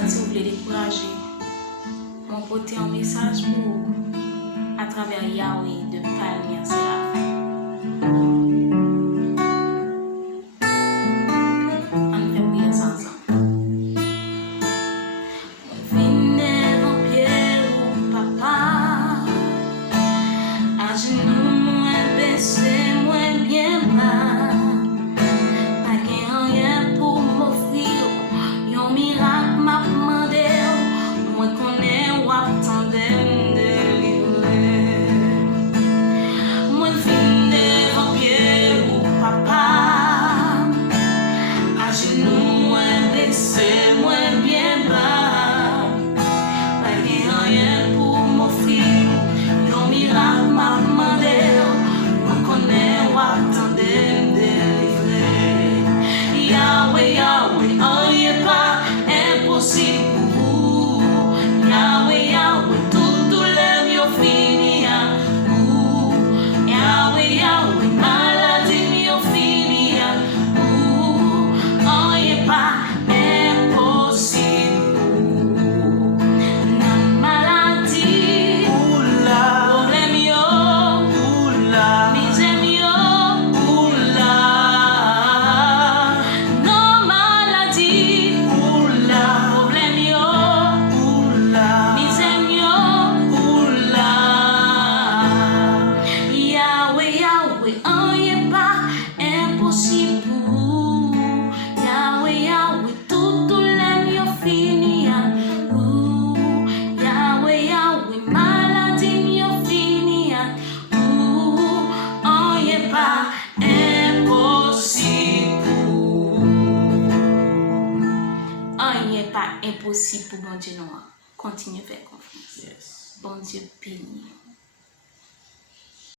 senti vous voulez décourager, mon porter un message pour vous à travers Yahweh de Palmier Séraphin. On fait prier ensemble. Venez vos pieds au papa, à genoux moins baissé, moins bien bas. Pas gain rien pour m'offrir, yon miracle m'a demandé, moi connais ou attendais me livrer. Moi venez vos pieds au papa, à genoux moins baissé, moins bien bas. Pas gain rien pour m'offrir, yon miracle m'a demandé, moi connais ou attendais me délivrer. Yahweh, Yahweh, oh y'a pas impossible pour vous. Yahweh, Yahweh, tout l'aime yo fini à vous. Yahweh, Yahweh, maladie yo fini à vous. Oh y'a pas impossible pour vous. Na maladie, problème yo, misère yo, non maladie, problème yo, misère yo, Yahweh, Yahweh, oh y'a pas impossible pour vous. Yahweh, Yahweh, tout l'aime yo fini à vous. Yahweh, Yahweh, maladie yo fini à vous. Oh y'a pas impossible pour vous. Oh y'a pas impossible pour bon Dieu noir. Continue à faire confiance. Yes. Bon Dieu béni.